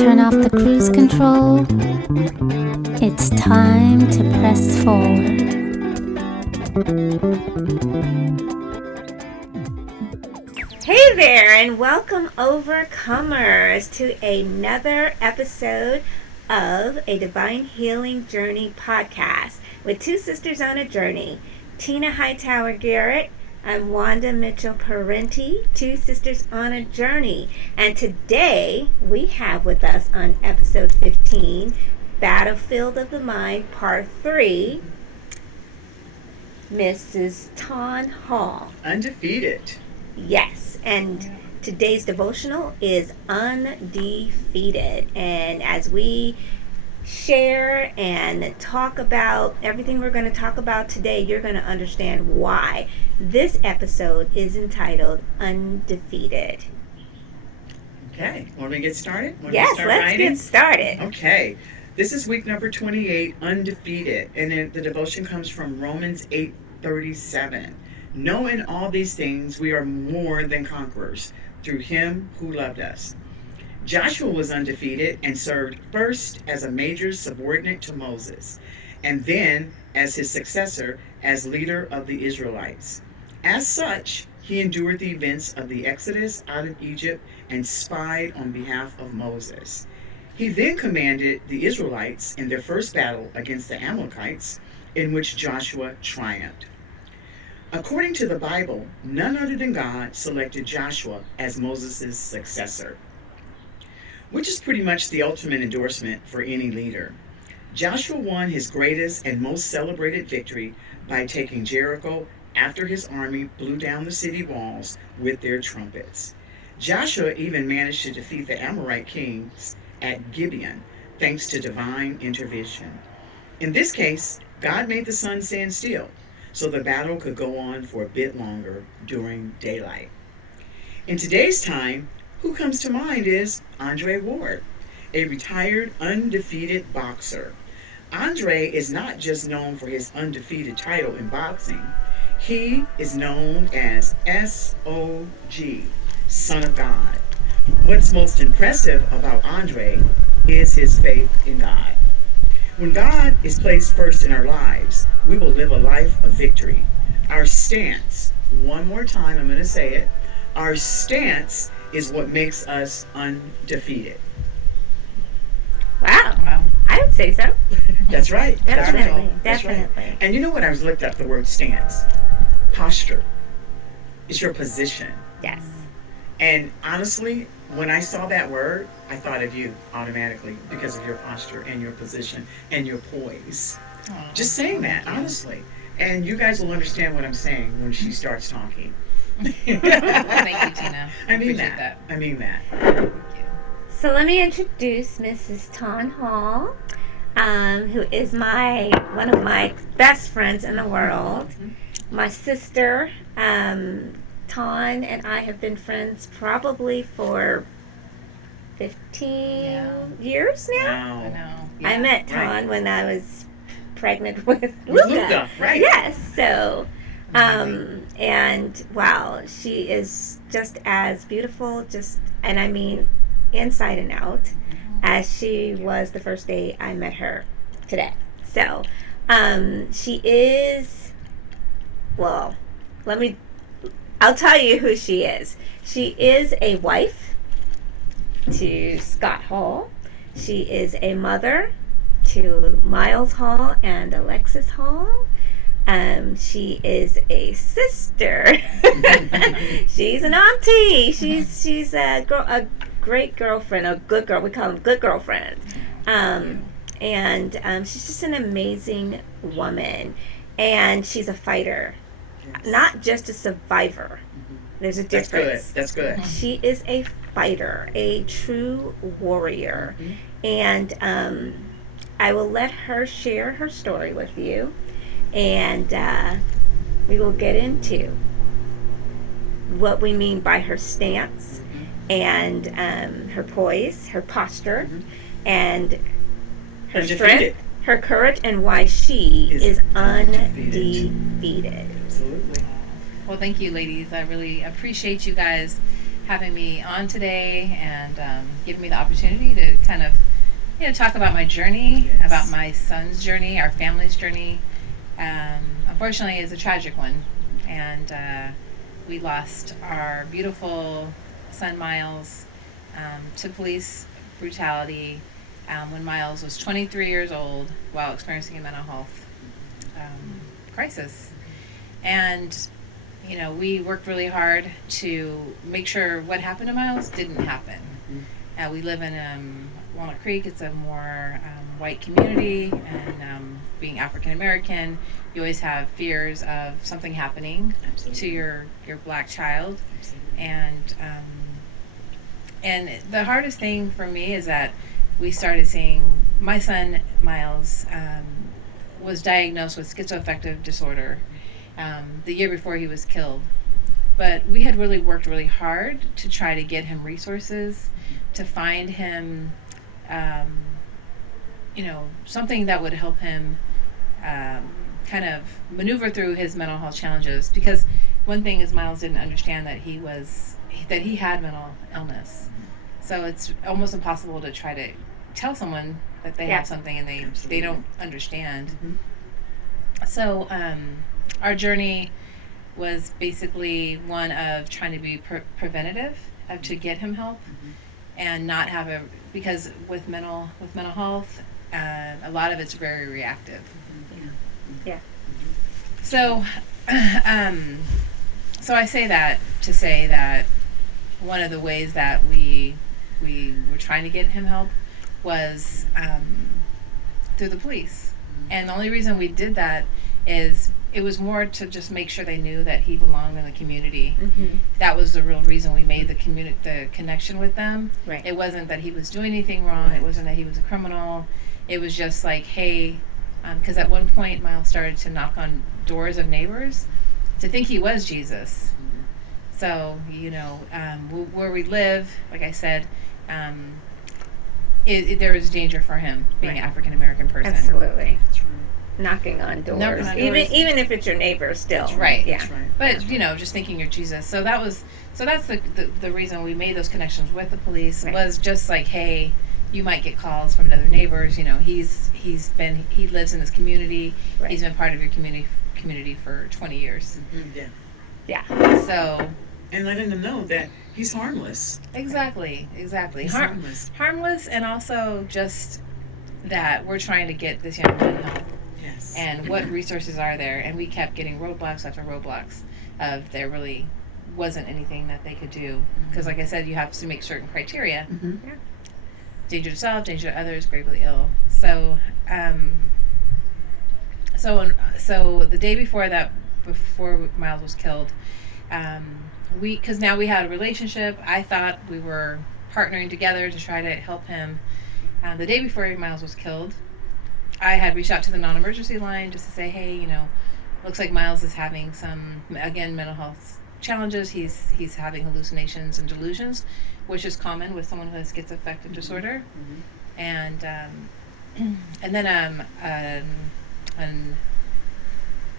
Turn off the cruise control. It's time to press forward. Hey there, and welcome overcomers to another episode of a Divine Healing Journey podcast with two sisters on a journey. Tina Hightower-Garrett and Wandah Mitchell Parenti, two sisters on a journey. And today we have with us on episode 15, Battlefield of the Mind, part 3, Mrs. Tawn Hall. Undefeated. Yes, and today's devotional is Undefeated. And as we share and talk about everything we're going to talk about today, you're going to understand why this episode is entitled Undefeated. Okay, want me to get started? Yes, let's get started. Okay, this is week number 28, Undefeated, and the devotion comes from Romans 8:37. Knowing all these things, we are more than conquerors through him who loved us. Joshua was undefeated and served first as a major subordinate to Moses, and then as his successor as leader of the Israelites. As such, he endured the events of the Exodus out of Egypt and spied on behalf of Moses. He then commanded the Israelites in their first battle against the Amalekites, in which Joshua triumphed. According to the Bible, none other than God selected Joshua as Moses' successor, which is pretty much the ultimate endorsement for any leader. Joshua won his greatest and most celebrated victory by taking Jericho after his army blew down the city walls with their trumpets. Joshua even managed to defeat the Amorite kings at Gibeon, thanks to divine intervention. In this case, God made the sun stand still, so the battle could go on for a bit longer during daylight. In today's time, who comes to mind is Andre Ward, a retired undefeated boxer. Andre is not just known for his undefeated title in boxing. He is known as SOG, Son of God. What's most impressive about Andre is his faith in God. When God is placed first in our lives, we will live a life of victory. Our stance, one more time, I'm going to say it, our stance is what makes us undefeated. Wow. I would say so. That's right. Definitely. That's right. And you know what? I was looked up the word stance. Posture. It's your position. Yes. And honestly, when I saw that word, I thought of you automatically because of your posture and your position and your poise. Aww. Just saying that, honestly. And you guys will understand what I'm saying when she starts talking. Thank you, Tina. I mean that. Thank you. So let me introduce Mrs. Tawn Hall, who is one of my best friends in the world. My sister, Tawn, and I have been friends probably for 15 years now. Wow. I know. I met Tawn Right. when I was pregnant with Luca. Right. Yes, so, and wow, she is just as beautiful, and I mean inside and out, as she was the first day I met her today. So, she is, well, I'll tell you who she is. She is a wife to Scott Hall. She is a mother to Miles Hall and Alexis Hall. She is a sister. She's an auntie. She's a great girlfriend, a good girl. We call them good girlfriends. And she's just an amazing woman. And she's a fighter, not just a survivor. There's a difference. That's good. She is a fighter, a true warrior. And I will let her share her story with you. And we will get into what we mean by her stance and her poise, her posture, and her strength, her courage, and why she is undefeated. Absolutely. Well, thank you, ladies. I really appreciate you guys having me on today and giving me the opportunity to kind of, talk about my journey, Yes. about my son's journey, our family's journey. Unfortunately, it's a tragic one, and we lost our beautiful son Miles to police brutality when Miles was 23 years old while experiencing a mental health crisis. And we worked really hard to make sure what happened to Miles didn't happen. We live in Walnut Creek. It's a more white community, and being African American, you always have fears of something happening Absolutely. to your black child. Absolutely. And the hardest thing for me is that we started seeing my son Miles was diagnosed with schizoaffective disorder the year before he was killed. But we had really worked really hard to try to get him resources, to find him, something that would help him kind of maneuver through his mental health challenges. Because one thing is Miles didn't understand that he had mental illness. So it's almost impossible to try to tell someone that they have something and they don't understand. Mm-hmm. So our journey was basically one of trying to be preventative, to get him help, and not have because with mental health, a lot of it's very reactive. Yeah. So, so I say that to say that one of the ways that we were trying to get him help was through the police, and the only reason we did that is it was more to just make sure they knew that he belonged in the community. That was the real reason we made the connection with them. Right. It wasn't that he was doing anything wrong. It wasn't that he was a criminal. It was just like, hey, because at one point Miles started to knock on doors of neighbors to think he was Jesus. So where we live, like I said, there is danger for him being an African American person. Absolutely. That's right. Knocking on doors. Knocking on Even doors. even if it's your neighbor, still. That's right. Yeah. That's right. But just thinking you're Jesus. So that's the reason we made those connections with the police. Right. Was just like, hey, you might get calls from other neighbors. He lives in this community. Right. He's been part of your community for 20 years. Yeah. Yeah. So And letting them know that he's harmless. exactly. He's harmless. Harmless, and also just that we're trying to get this young man help. Yes. And what resources are there? And we kept getting roadblocks after roadblocks of there really wasn't anything that they could do. Because like I said, you have to make certain criteria. Yeah. Danger to self, danger to others, gravely ill. So so the day before Miles was killed, because now we had a relationship, I thought we were partnering together to try to help him. The day before Miles was killed, I had reached out to the non-emergency line just to say, hey, looks like Miles is having some, again, mental health challenges. He's having hallucinations and delusions, which is common with someone who has schizoaffective disorder. And then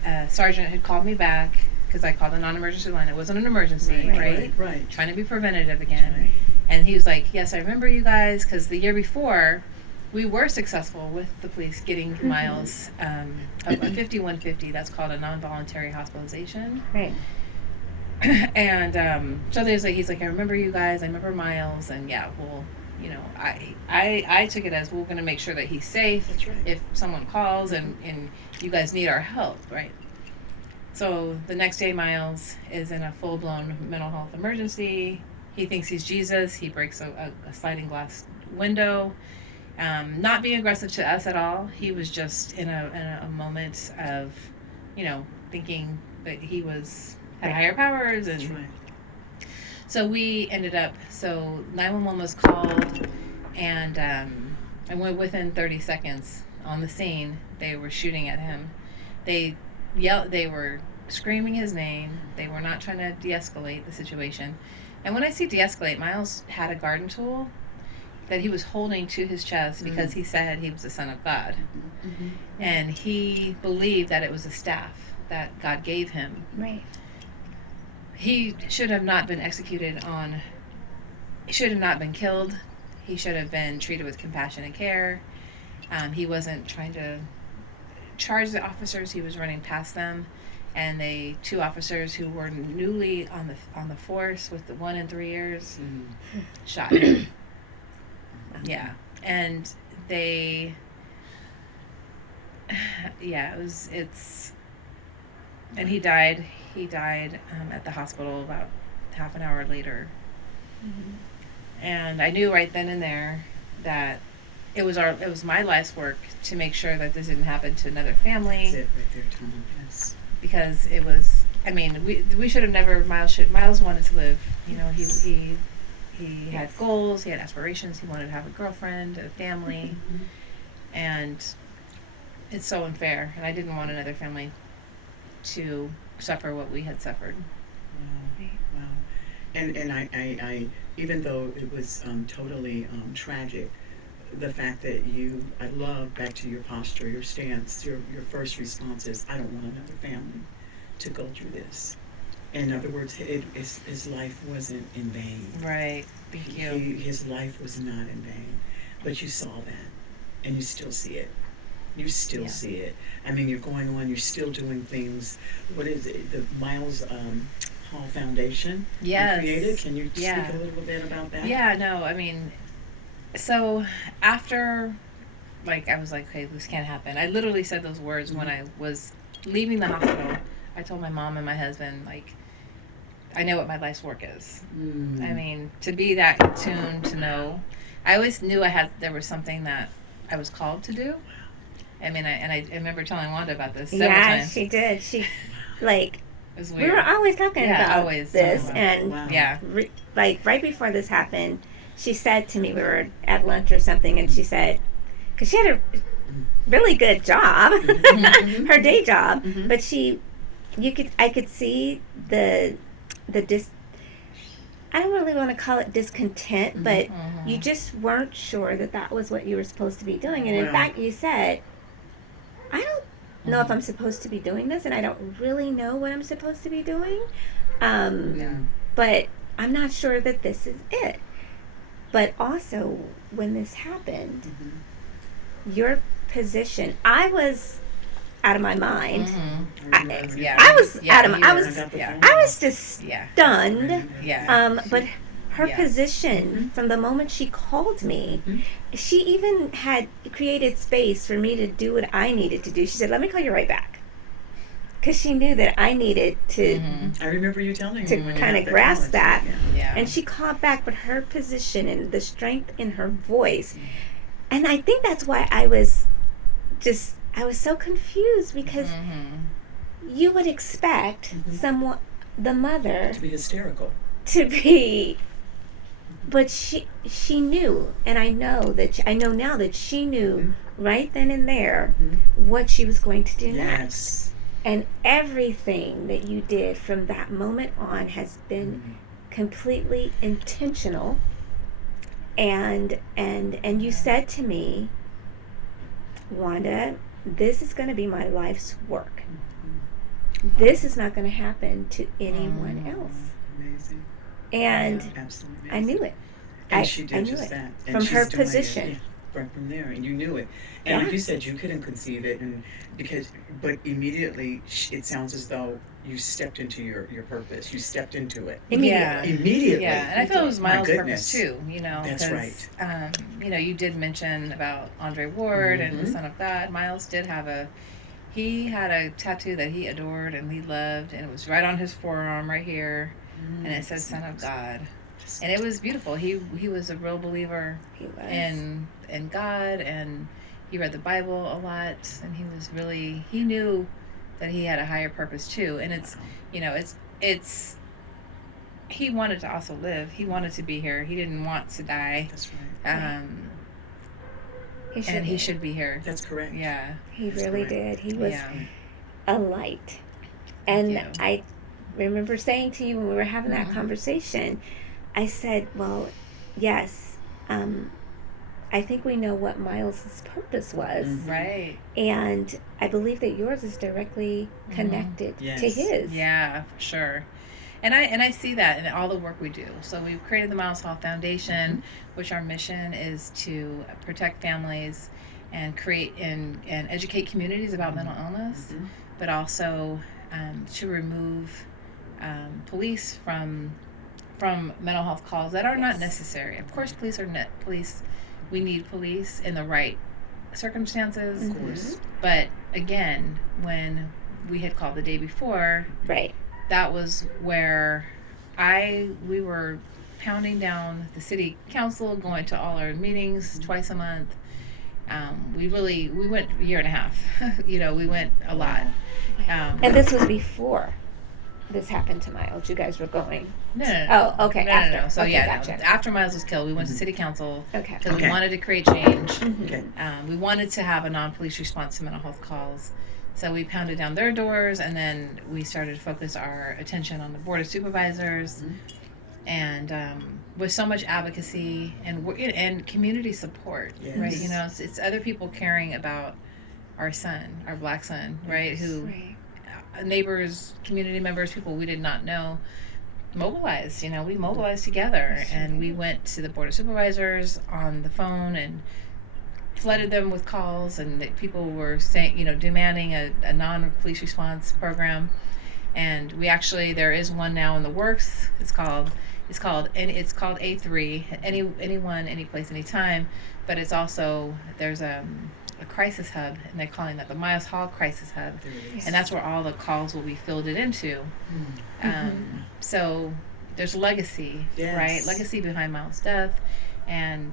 a sergeant had called me back because I called the non-emergency line. It wasn't an emergency, Right. Trying to be preventative again. Right. And he was like, yes, I remember you guys, because the year before, we were successful with the police getting Miles a 5150. That's called a non-voluntary hospitalization. Right. And so he's like, I remember you guys. I remember Miles. And yeah, well, I took it as we're going to make sure that he's safe. That's right. If someone calls and you guys need our help, right? So the next day, Miles is in a full-blown mental health emergency. He thinks he's Jesus. He breaks a sliding glass window. Not being aggressive to us at all. He was just in a moment of, thinking that he had higher powers. And That's right. so we ended up, 911 was called, and within 30 seconds on the scene, they were shooting at him. They were screaming his name. They were not trying to de-escalate the situation. And when I say de-escalate, Miles had a garden tool that he was holding to his chest because he said he was the son of God. And he believed that it was a staff that God gave him. Right. He should have not been executed on should have not been killed. He should have been treated with compassion and care. He wasn't trying to charge the officers. He was running past them, and they 2 officers who were newly on the force with the 1 and 3 years shot him. Yeah, and they, yeah, and he died. He died at the hospital about half an hour later. And I knew right then and there that it was my life's work to make sure that this didn't happen to another family. That's it right there, Tom. Yes. Because it was, I mean, we should have never, Miles wanted to live. You know, he had goals, he had aspirations, he wanted to have a girlfriend, a family, and it's so unfair, and I didn't want another family to suffer what we had suffered. Wow. And I even though it was totally tragic, the fact that I love, back to your posture, your stance, your first response is, I don't want another family to go through this. In other words, his life wasn't in vain. Right. Thank you. His life was not in vain. But you saw that, and you still see it. You still see it. I mean, you're going on, you're still doing things. What is it? The Miles Hall Foundation you created? Can you speak a little bit about that? Yeah, no, I mean, so after, like, I was like, okay, this can't happen. I literally said those words when I was leaving the hospital. I told my mom and my husband, like, I know what my life's work is. I mean, to be that in tune, to know. I always knew there was something that I was called to do. I mean, I remember telling Wandah about this several times. Yeah, she did. She, like, it was we weird. were always talking about this. And, like, right before this happened, she said to me, we were at lunch or something, and she said, because she had a really good job, her day job, but I could see the I don't really want to call it discontent, but you just weren't sure that was what you were supposed to be doing. And in fact, you said, I don't know if I'm supposed to be doing this, and I don't really know what I'm supposed to be doing. But I'm not sure that this is it. But also, when this happened, your position, I was out of my mind. I was out of my, I was just stunned. But her position, from the moment she called me, she even had created space for me to do what I needed to do. She said, let me call you right back. Because she knew that I needed to I remember you telling to me kind of grasp that. Yeah. And she called back, but her position and the strength in her voice. And I think that's why I was so confused, because you would expect the mother to be hysterical, to be, but she knew, and I know now that she knew right then and there what she was going to do next. And everything that you did from that moment on has been completely intentional. And you said to me, Wandah, this is going to be my life's work. This is not going to happen to anyone else. Amazing. And Absolutely amazing. I knew it. And she did I knew just it. that. And From she's her doing position. It, right from there, and you knew it. And like you said, you couldn't conceive it, but immediately it sounds as though you stepped into your purpose. You stepped into it. Immediately. Yeah, and I feel it was Miles' purpose too, you know. That's right. You know, you did mention about Andre Ward and the Son of God. Miles did had a tattoo that he adored and he loved, and it was right on his forearm right here, and it said Son of God. And it was beautiful. He was a real believer in God, and he read the Bible a lot, and he knew that he had a higher purpose too. And it's, you know, it's he wanted to also live. He wanted to be here. He didn't want to die. That's right. He should be here. That's correct. Yeah. He really did. He was a light. And I remember saying to you when we were having that conversation, I said, well, yes, I think we know what Miles' purpose was. Right. And I believe that yours is directly connected to his. Yeah, for sure. And I see that in all the work we do. So we've created the Miles Hall Foundation, which our mission is to protect families and create and educate communities about mental illness, but also to remove police from mental health calls that are not necessary. Of course, police. We need police in the right circumstances. Of course. But again, when we had called the day before, Right. that was where we were pounding down the city council, going to all our meetings twice a month. We went a year and a half. We went a lot. And this was before this happened to Miles. You guys were going. No. Oh, okay. No. After. So Okay, yeah, gotcha. after Miles was killed, we went to city council Okay. because we Okay. wanted to create change. Okay. We wanted to have a non-police response to mental health calls. So we pounded down their doors, and then we started to focus our attention on the board of supervisors, and with so much advocacy and community support, right? Yes. It's other people caring about our son, our black son, right? Who neighbors, community members, people we did not know, mobilized. We mobilized together, and we went to the board of supervisors on the phone and flooded them with calls, and that people were saying, demanding a non-police response program. And there is one now in the works. It's called A3, anyone, anyplace, anytime. But it's also, there's a crisis hub, and they're calling that the Miles Hall Crisis Hub, and that's where all the calls will be fielded into. So there's legacy, right? Legacy behind Miles' death, and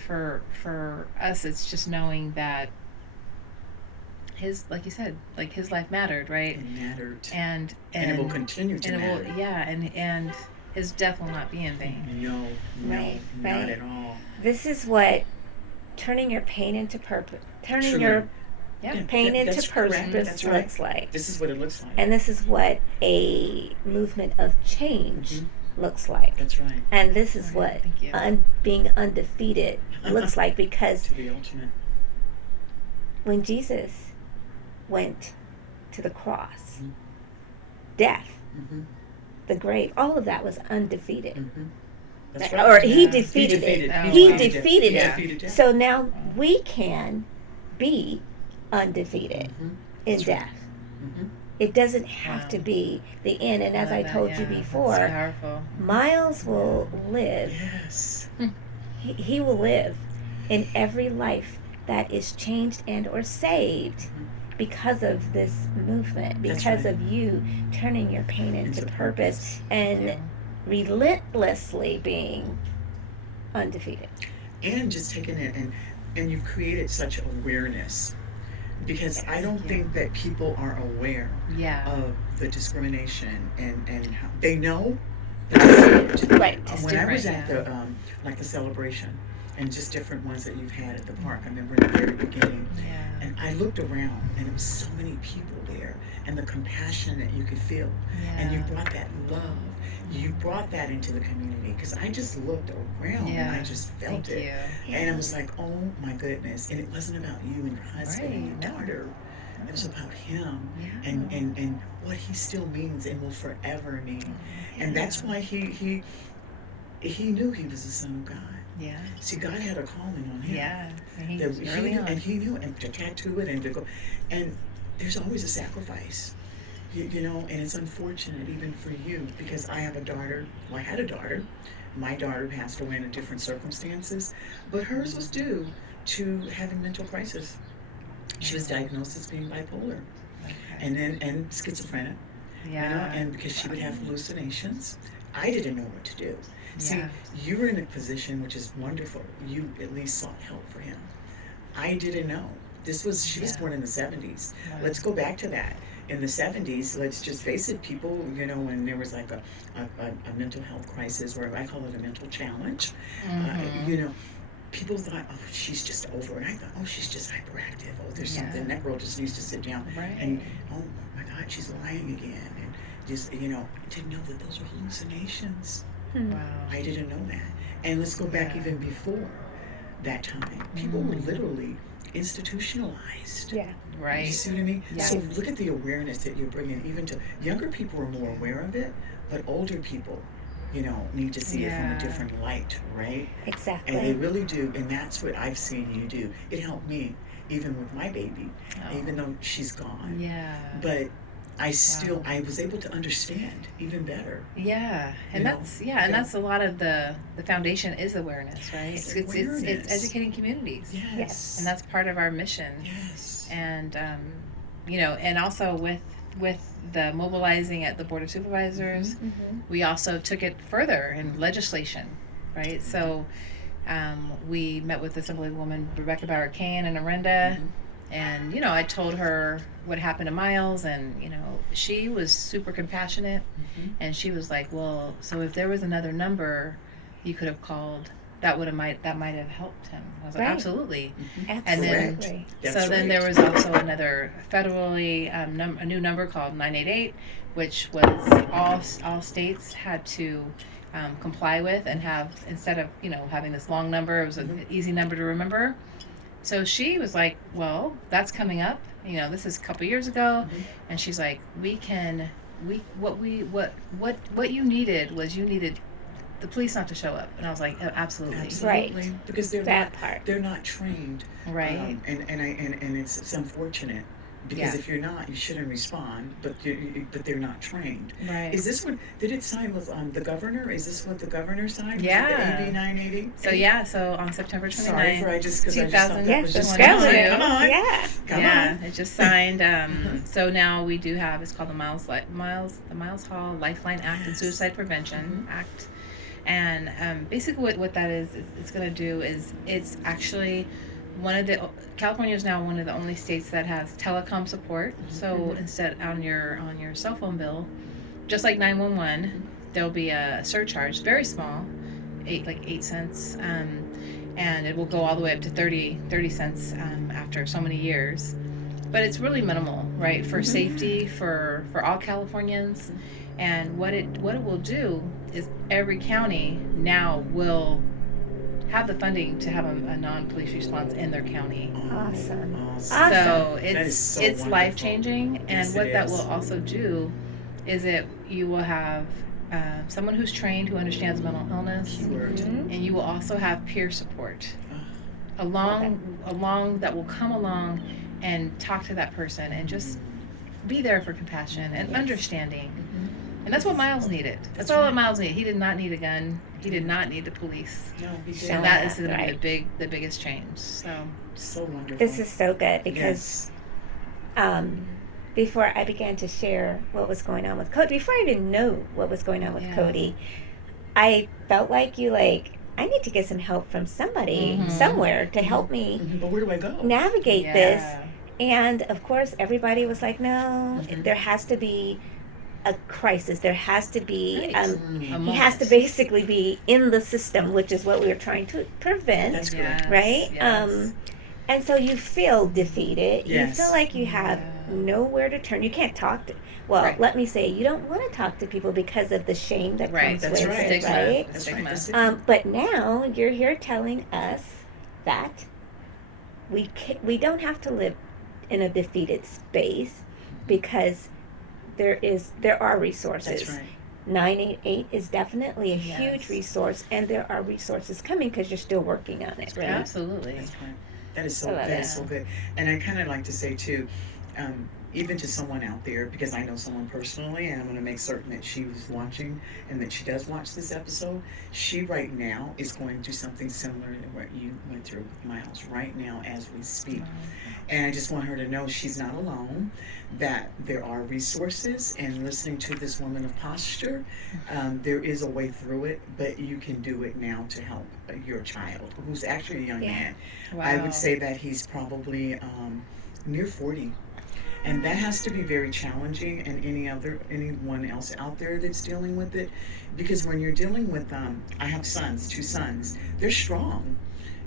for us, it's just knowing that his, like you said, like his life mattered, right? It mattered. And it will continue to matter. And his death will not be in vain. No, Right. not at all. This is what turning your pain into purpose, turning Truly. your Yeah. pain into That's correct. purpose That's right. looks like. This is what it looks like. And this is what a movement of change looks like. That's right. And this is what Thank you. being undefeated looks like, because To the ultimate. when Jesus went to the cross, death, the grave, all of that was undefeated. That's Or right. he defeated it. He defeated Yeah. it. So now we can be undefeated in That's right. death. It doesn't have to be the end. And as I told you That's before, powerful. Miles will live. Yes. He will live in every life that is changed and or saved because of this movement, That's because right. of you turning your pain into purpose and Yeah. relentlessly being undefeated. And just taking it and you've created such awareness, because I don't think that people are aware Yeah. of the discrimination and how they know, but it's different. Right. It's When I was different, at the celebration and just different ones that you've had at the park, I remember in the very beginning, Yeah. and I looked around and there was so many people there, and the compassion that you could feel, and you brought that love, you brought that into the community, because I just looked around and I just felt Thank it. you. And I was like, oh my goodness. And it wasn't about you and your husband and your daughter. It was about him and what he still means and will forever mean. And that's why he knew he was the Son of God. Yeah. See, God had a calling on him. Yeah. And he That was early on. and he knew, and to tattoo it and to go. And there's always a sacrifice. You know, and it's unfortunate even for you, because I have a daughter. Well, I had a daughter. My daughter passed away in different circumstances, but hers was due to having mental crisis. She was diagnosed as being bipolar, and schizophrenic. Yeah. You know, and because she would have hallucinations, I didn't know what to do. See, Yeah. you were in a position which is wonderful. You at least sought help for him. I didn't know. She was born in the 70s. Wow. Let's go back to that. In the 70s, let's just face it, people, when there was like a mental health crisis, or I call it a mental challenge, people thought, oh, she's just over it. I thought, oh, she's just hyperactive. Oh, there's something. That girl just needs to sit down. Right. And, oh my God, she's lying again. And just, didn't know that those were hallucinations. Wow. I didn't know that. And let's go back even before that time. People were literally institutionalized. Yeah. Right. You see what I mean? Yeah. So look at the awareness that you're bringing, even to younger people are more aware of it, but older people, need to see it from a Yeah. different light, right? Exactly. And they really do, and that's what I've seen you do. It helped me, even with my baby, even though she's gone. Yeah. But Wow. I was able to understand even better. Yeah, and You know, that's yeah. that's a lot of the foundation is awareness, right? Yes, It's awareness. educating communities, Yes. and that's part of our mission. Yes. And and also with the mobilizing at the Board of Supervisors, we also took it further in legislation, right? So we met with Assemblywoman Rebecca Bauer-Kane in Arenda, and I told her what happened to Miles, and she was super compassionate, and she was like, well, so if there was another number you could have called, that might have helped him. I was like, Right. absolutely. Absolutely. And then That's so then right. there was also another federally a new number called 988, which was all states had to comply with and have, instead of having this long number, it was an easy number to remember. So she was like, well, that's coming up. This is a couple years ago, and she's like, what you needed was the police not to show up. And I was like, oh, absolutely. Absolutely. Right. Because they're That not part. they're not trained. Right. And it's unfortunate. Because Yeah. if you're not, you shouldn't respond. But they're not trained. Right. Is this what did it sign with the governor? Is this what the governor signed? Yeah. Was it the AB 980? So on September 29th, Sorry for because I just thought that Yes, was the just governor. Come on. Yeah. Come yeah, on. it just signed. So now we do have, it's called the Miles Hall Lifeline Act and Suicide Prevention Act. And basically what that is it's going to do is, it's actually California is now one of the only states that has telecom support. So instead, on your cell phone bill, just like 911, there'll be a surcharge, very small, 8 cents, and it will go all the way up to 30 cents after so many years. But it's really minimal, right, for safety for all Californians. And what it will do is every county now will have the funding to have a non-police response in their county. Awesome. So That is it's so it's wonderful. life changing, and Yes, what it that is. will also do is that you will have someone who's trained, who understands mental illness, Keyword. and you will also have peer support along that will come along and talk to that person and just be there for compassion and understanding. And that's what Miles needed. That's all that Miles needed. He did not need a gun. He did not need the police. No, he did. And that is going to Right. be the biggest change. So So wonderful. This is so good because before I began to share what was going on with Cody, before I even know what was going on with Yeah. Cody, I felt like I need to get some help from somebody somewhere to help me But where do I go? navigate this. Yeah. And of course, everybody was like, no, there has to be a crisis. There has to be, Right. he has to basically be in the system, which is what we were trying to prevent. That's correct. Right? Yes. And so you feel defeated. Yes. You feel like you have Yeah. nowhere to turn. You can't talk to, Right. let me say, you don't want to talk to people because of the shame that Right. comes That's with right. it, Stigma. right? That's Stigma. right. That's it. But now you're here telling us that we don't have to live in a defeated space because there are resources. That's right. 988 is definitely a Yes. huge resource, and there are resources coming because you're still working on it, right? Absolutely. That's right. That is so. I love That it. is so good. And I kind of like to say too, even to someone out there, because I know someone personally, and I'm going to make certain that she was watching and that she does watch this episode. She right now is going through something similar to what you went through with Miles right now as we speak. And I just want her to know she's not alone, that there are resources, and listening to this woman of posture, there is a way through it, but you can do it now to help your child, who's actually a young man. Wow. I would say that he's probably near 40. And that has to be very challenging, and anyone else out there that's dealing with it, because when you're dealing with I have two sons, they're strong.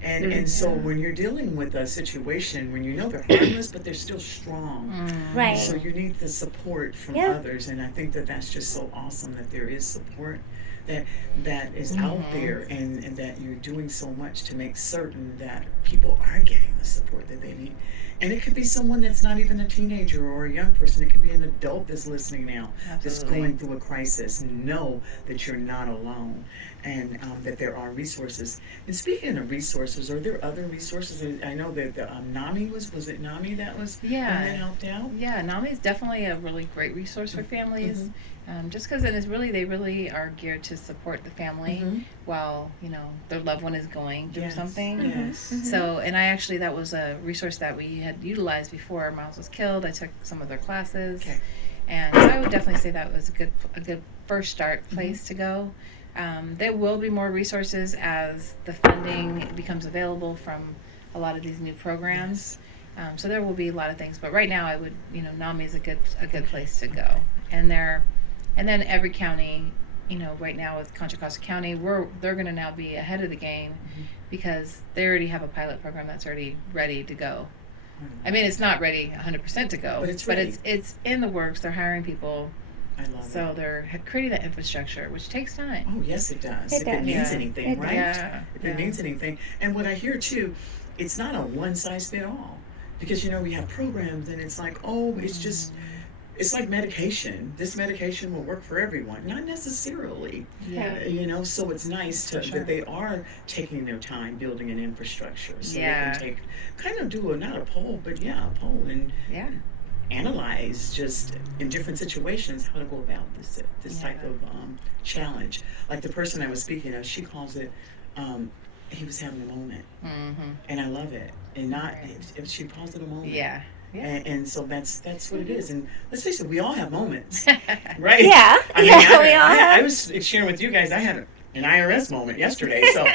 And so when you're dealing with a situation when you know they're harmless but they're still strong, Right. so you need the support from Yeah. others, and I think that that's just so awesome that there is support that is out there, and that you're doing so much to make certain that people are getting the support that they need. And it could be someone that's not even a teenager or a young person. It could be an adult that's listening now, that's going through a crisis. Know that you're not alone, and that there are resources. And speaking of resources, are there other resources? I know that the NAMI was it NAMI that was one that helped out? Yeah, NAMI is definitely a really great resource for families. Just because they really are geared to support the family while their loved one is going through something. Yes. So, and that was a resource that we had utilized before Miles was killed. I took some of their classes, and so I would definitely say that was a good first start place to go. There will be more resources as the funding becomes available from a lot of these new programs. So there will be a lot of things, but right now I would NAMI is a good place to go, and then every county, right now with Contra Costa County, they're going to now be ahead of the game because they already have a pilot program that's already ready to go. I mean, it's not ready 100% to go, but it's in the works. They're hiring people. I love so they're creating that infrastructure, which takes time. Oh, yes, it does. If it means anything, right? Yeah. If it means anything. And what I hear, too, it's not a one-size-fit-all. Because, we have programs, and it's like, it's like medication. This medication will work for everyone. Not necessarily. Yeah. So it's nice that they are taking their time building an infrastructure. So they can not a poll, but a poll and analyze just in different situations how to go about this type of challenge. Like the person I was speaking of, she calls it, he was having a moment. And I love it. And if she calls it a moment. Yeah. And so that's what it is. And let's face it, we all have moments, right? Yeah. We all have. I was sharing with you guys, I had an IRS moment yesterday. So,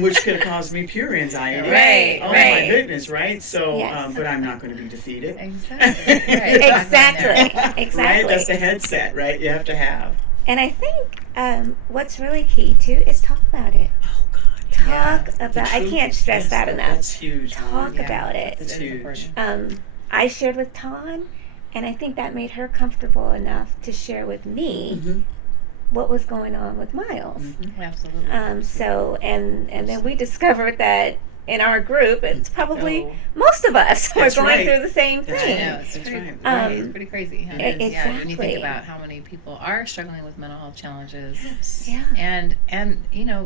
which could have caused me pure anxiety. Right. Oh my goodness, right? So, but I'm not going to be defeated. Exactly. Exactly. Right? That's the headset, right? You have to have. And I think what's really key too is talk about it. Oh God. Talk about. I can't stress that enough. That's huge. Talk about it. That's huge. I shared with Ton, and I think that made her comfortable enough to share with me what was going on with Miles. Absolutely. So and then we discovered that in our group, it's probably most of us were going through the same thing. I know, it's pretty crazy. Huh? Exactly. Yeah, when you think about how many people are struggling with mental health challenges, and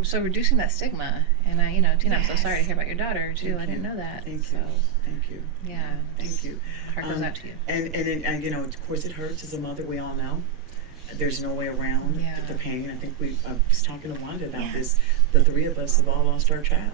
so reducing that stigma. And Tina, I'm so sorry to hear about your daughter too. I didn't know that. Thank you. Yeah. Thank you. Heart goes out to you. And of course, it hurts as a mother. We all know. There's no way around the pain. I think I was talking to Wandah about this. The three of us have all lost a child.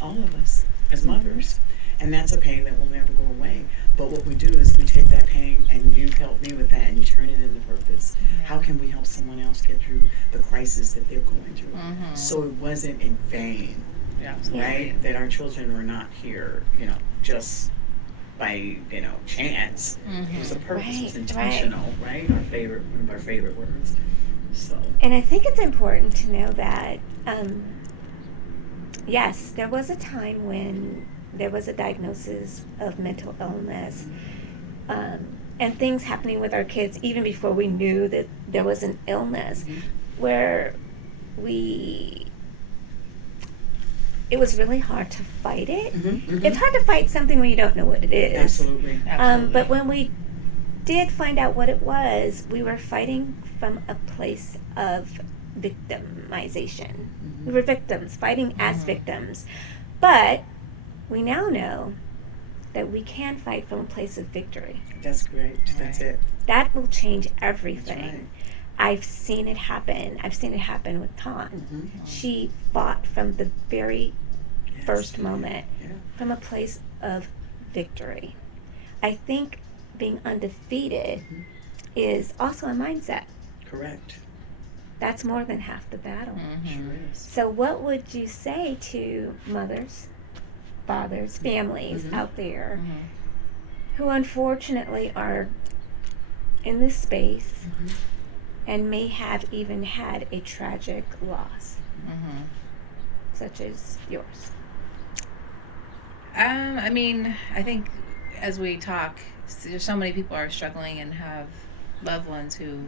All of us as mothers. And that's a pain that will never go away. But what we do is we take that pain, and you've helped me with that, and you turn it into purpose. How can we help someone else get through the crisis that they're going through? So it wasn't in vain, right? That our children were not here, just by, chance. It was a purpose. It was intentional, right? One of our favorite words. So. And I think it's important to know that, yes, there was a time when there was a diagnosis of mental illness, and things happening with our kids even before we knew that there was an illness, where it was really hard to fight it. It's hard to fight something when you don't know what it is. Absolutely. But when we did find out what it was, we were fighting from a place of victimization. We were victims, fighting as victims. But we now know that we can fight from a place of victory. That's great. That's it. That will change everything. That's right. I've seen it happen. I've seen it happen with Ton. She fought from the very first moment, from a place of victory. I think being undefeated is also a mindset. Correct. That's more than half the battle. Sure is. So what would you say to mothers, fathers, families out there who unfortunately are in this space and may have even had a tragic loss, such as yours? I think as we talk, there's so many people are struggling and have loved ones who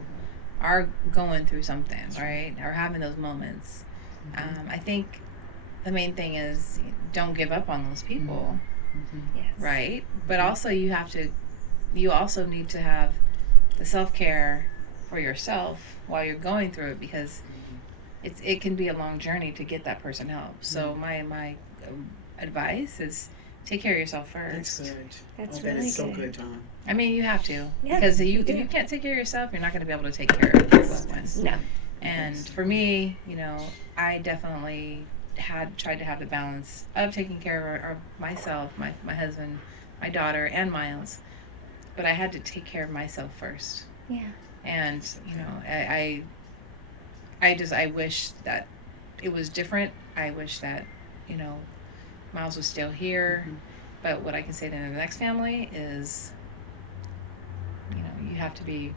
are going through something, right, or having those moments, I think the main thing is don't give up on those people, Yes. right? But also you also need to have the self-care for yourself while you're going through it, because it can be a long journey to get that person help. So my advice is take care of yourself first. That's good. That's that really is so good. good, Tom. I mean, you have to, Yeah, because you if do. you can't take care of yourself, you're not going to be able to take care of your loved ones. No. And for me, I definitely tried to have the balance of taking care of myself, my husband, my daughter, and Miles. But I had to take care of myself first. Yeah. And, I wish that it was different. I wish that, Miles was still here. But what I can say to the next family is, you have to be,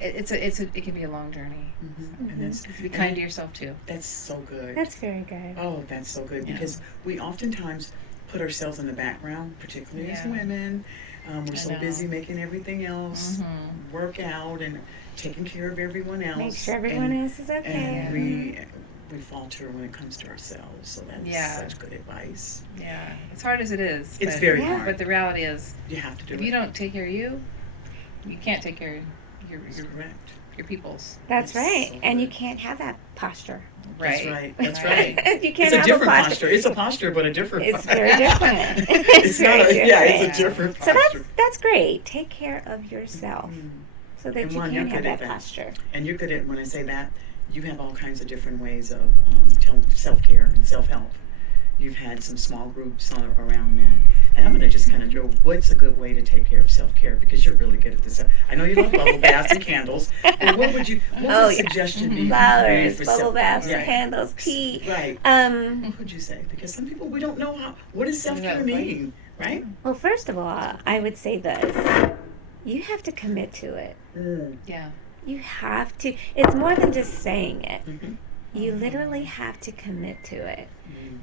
it can be a long journey. And that's, Be kind to yourself too. that's so good. That's very good. Oh, that's so good, Yeah. because we oftentimes put ourselves in the background, particularly as Yeah. women. We're I so know. busy making everything else work out and taking care of everyone else. Make sure everyone else is okay. And we falter when it comes to ourselves. So that is such good advice. Yeah, as hard as it is. It's but, very Yeah. hard. But the reality is, You have to do if it. you don't take care of you can't take care of That's correct. your people's. That's That's right. so And you good. can't have that posture. That's right. That's right. You can't It's a have different a posture. It's a posture, but a different It's posture. very different. It's not very a, yeah, different. it's a different So posture. that's great. Take care of yourself so that And you Juan, can you're have good at that that. posture. And you're good at, when I say that, you have all kinds of different ways of self-care and self-help. You've had some small groups around that. And I'm going to just kind of throw, what's a good way to take care of self-care? Because you're really good at this. I know you love bubble baths and candles. But what would a suggestion be Flowers, for bubble baths, Right. candles, tea. Right. What would you say? Because some people, we don't know what does self-care mean, right? Well, first of all, I would say this. You have to commit to it. Yeah. You have to. It's more than just saying it. Mhm. You literally have to commit to it.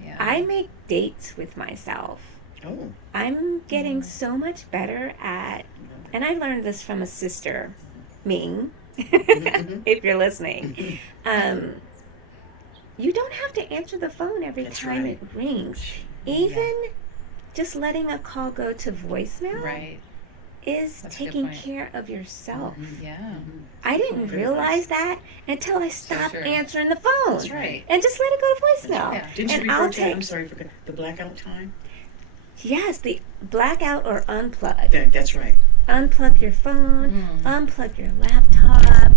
Yeah. I make dates with myself. Oh. I'm getting so much better at, and I learned this from a sister, Ming, if you're listening. You don't have to answer the phone every That's time right. it rings. Even just letting a call go to voicemail Right. is That's a good taking point. care of yourself. Yeah. I didn't Good realize that until I stopped true. answering the phone. That's right. And just let it go to voicemail. Yeah. Didn't you And refer I'll to, I'm sorry, for the blackout time? Yes, the blackout or unplug. That's right. Unplug your phone, unplug your laptop,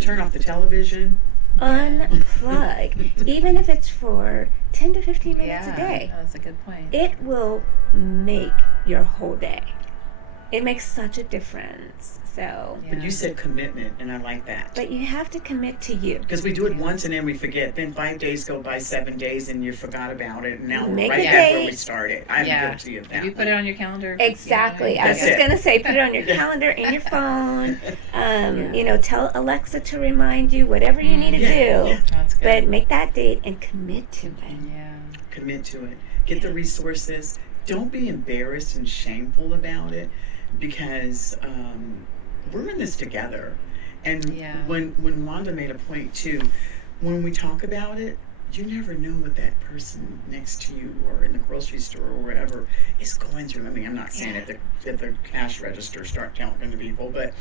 Turn off the television. unplug. Even if it's for 10 to 15 minutes Yeah. a day, That's a good point. it will make your whole day. It makes such a difference. So, But you said commitment, and I like that. but you have to commit to you. Because we do it once and then we forget. Then 5 days go by, 7 days, and you forgot about it. And now we're Make right a back where date. we started. I'm guilty of that. You put it on your calendar. Exactly. I was That's just it. going to say, put it on your calendar, in your phone. Yeah. Tell Alexa to remind you whatever you need to do. Yeah. That's good. But make that date and commit to it. Yeah. Commit to it. Get the resources. Don't be embarrassed and shameful about it, because we're in this together. And Yeah. when Wandah made a point too, when we talk about it, you never know what that person next to you or in the grocery store or wherever is going through. I mean, I'm not saying at the cash register start talking to people, but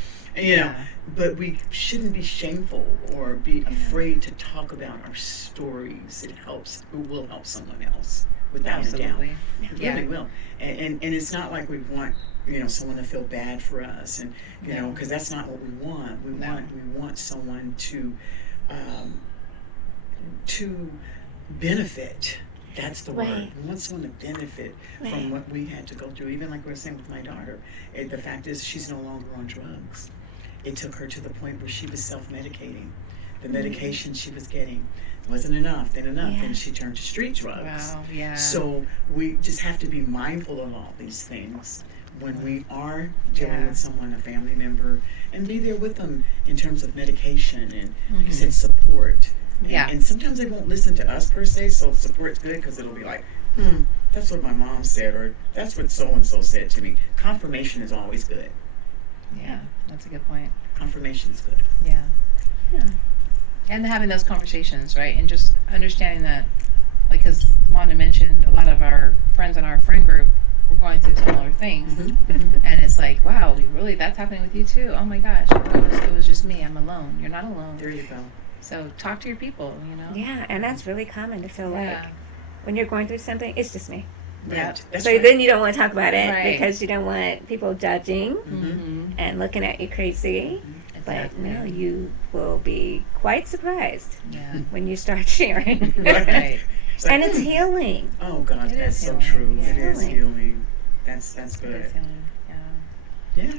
but we shouldn't be shameful or be afraid to talk about our stories. It will help someone else without a doubt. Absolutely. It really will. And it's not like we want someone to feel bad for us, and because that's not what we want. We want someone to benefit. That's the word. Right. We want someone to benefit from what we had to go through. Even like we were saying with my daughter, the fact is she's no longer on drugs. It took her to the point where she was self-medicating. The medication she was getting wasn't enough, and she turned to street drugs. Wow. Yeah. So we just have to be mindful of all these things when we are dealing with someone, a family member, and be there with them in terms of medication and, like you said, support. And sometimes they won't listen to us per se, so support's good because it'll be like, that's what my mom said, or that's what so-and-so said to me. Confirmation is always good. Yeah, that's a good point. Confirmation is good. Yeah. Yeah. And having those conversations, right? And just understanding that, like, because Wandah mentioned, a lot of our friends in our friend group were going through similar things. And it's like, wow, really, that's happening with you too? Oh my gosh, it was just me. I'm alone. You're not alone. There you go. So talk to your people, you know? Yeah, and that's really common to feel Yeah. like when you're going through something, it's just me. Yeah. Right. That's So right. then you don't want to talk about it Right. because you don't want people judging Mm-hmm. and looking at you crazy. But no, you will be quite surprised Yeah. when you start sharing. Right. It's like, And it's healing. oh God, It that's is so healing. true. Yeah. It is Healing. healing. That's It good. is healing. Yeah. Yeah.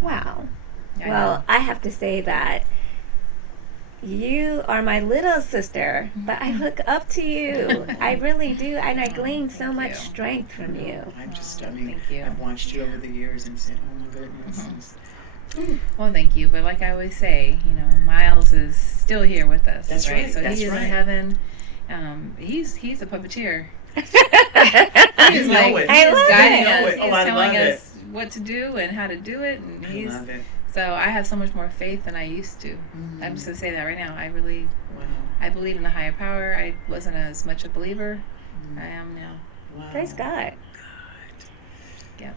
Wow. I Well, know. I have to say that you are my little sister, but I look up to you. I really do. And I glean so thank much you. strength from you. I mean, Thank you. I've watched you over the years and said, oh my goodness. Well, thank you. But like I always say, you know, Miles is still here with us. That's right, So that's he is right. in heaven. He's a puppeteer. You He's know like it. I he's love guiding it. us. Oh, He's I telling love us what to do and how to do it. And I he's love it. so I have so much more faith than I used to. I'm just gonna say that right now. Wow. I believe in the higher power. I wasn't as much a believer. I am now. Wow. Praise God. Yep.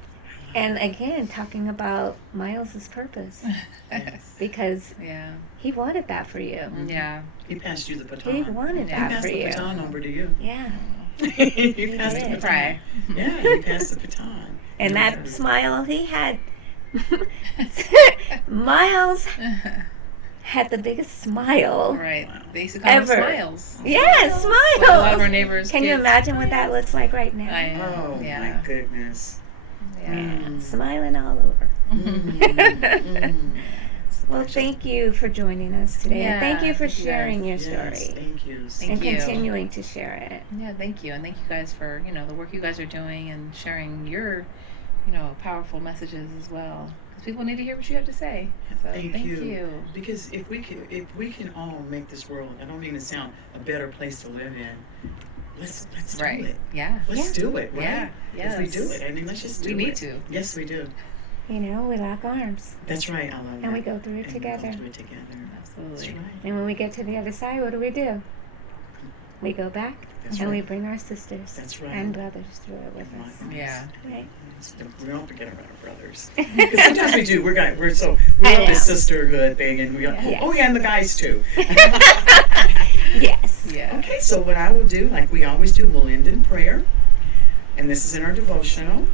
And again, talking about Miles's purpose, Yes. because Yeah. he wanted that for you. Yeah. He passed you the baton. He wanted Yeah. He that passed for the you. baton over to you. Yeah. He passed the did. baton. Cry. Yeah, he passed the baton. And that Yes. smile he had, Miles had the biggest smile. Right. Wow. They used to call them Ever. smiles. Yes, Well, a lot of our smiles. neighbors. Can you kids- imagine what that looks like right now? I know. Oh Yeah. my goodness. Yeah. Smiling all over. Mm. Well, thank you for joining us today. Yeah, and thank you for thank you sharing guys. your Yes, story thank you. Thank and you. continuing to share it. Yeah, thank you. And thank you guys for, you know, the work you guys are doing and sharing your, you know, powerful messages as well. Because people need to hear what you have to say. So Thank thank you. you. Because if we can all make this world, I don't mean to sound a better place to live in. Let's do Right. it. Yeah. Let's do it, right? Yeah. If we Yes. do it, I mean, let's just do We it. need to. Yes, we do. You know, we lock arms That's right. I love that. and we go through it And together. We go through it together. That's Absolutely. right. And when we get to the other side, what do? We go back That's and we right. bring our sisters That's right. and brothers through it with My us. goodness. Yeah. Right? We don't forget about our brothers. Because sometimes we do. We I love know. this sisterhood thing, and we go, Yes. oh yeah, and the guys too. Yes. Yeah. Okay, so what I will do, like we always do, we'll end in prayer. And this is in our devotional.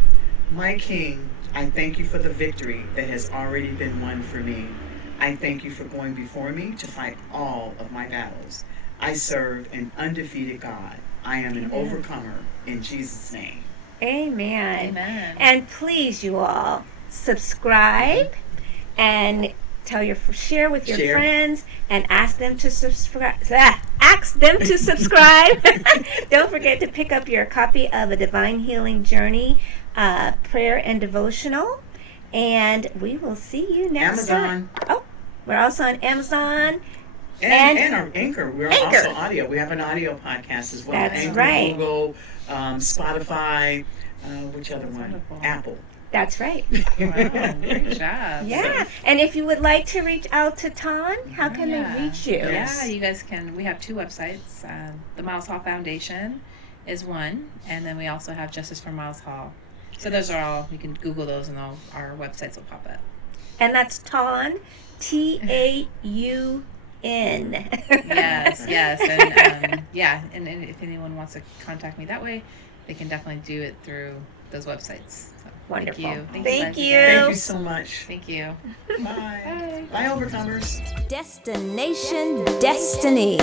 My King, I thank you for the victory that has already been won for me. I thank you for going before me to fight all of my battles. I serve an undefeated God. I am an overcomer in Jesus' name. Amen. Amen. And please, you all, subscribe and share with your Share. friends and ask them to subscribe. Ask them to subscribe. Don't forget to pick up your copy of A Divine Healing Journey prayer and devotional. And we will see you next Amazon. time. Oh, we're also on Amazon. And our Anchor. We're Anchor. also audio. We have an audio podcast as well. That's Anchor, right. Google, Spotify, which other That's one? wonderful. Apple. That's right. Wow. Great job. Yeah. And if you would like to reach out to Ton, how can Yeah. they reach you? Yes. Yeah, you guys can. We have two websites. The Miles Hall Foundation is one, and then we also have Justice for Miles Hall. So those are all, you can Google those and our websites will pop up. And that's Ton, Taun. Yes, yes. And yeah, and if anyone wants to contact me that way, they can definitely do it through those websites. So, Wonderful. Thank you. Thank guys. you. Thank you so much. Thank you. Bye. Bye. Bye, overcomers. Destination Destiny.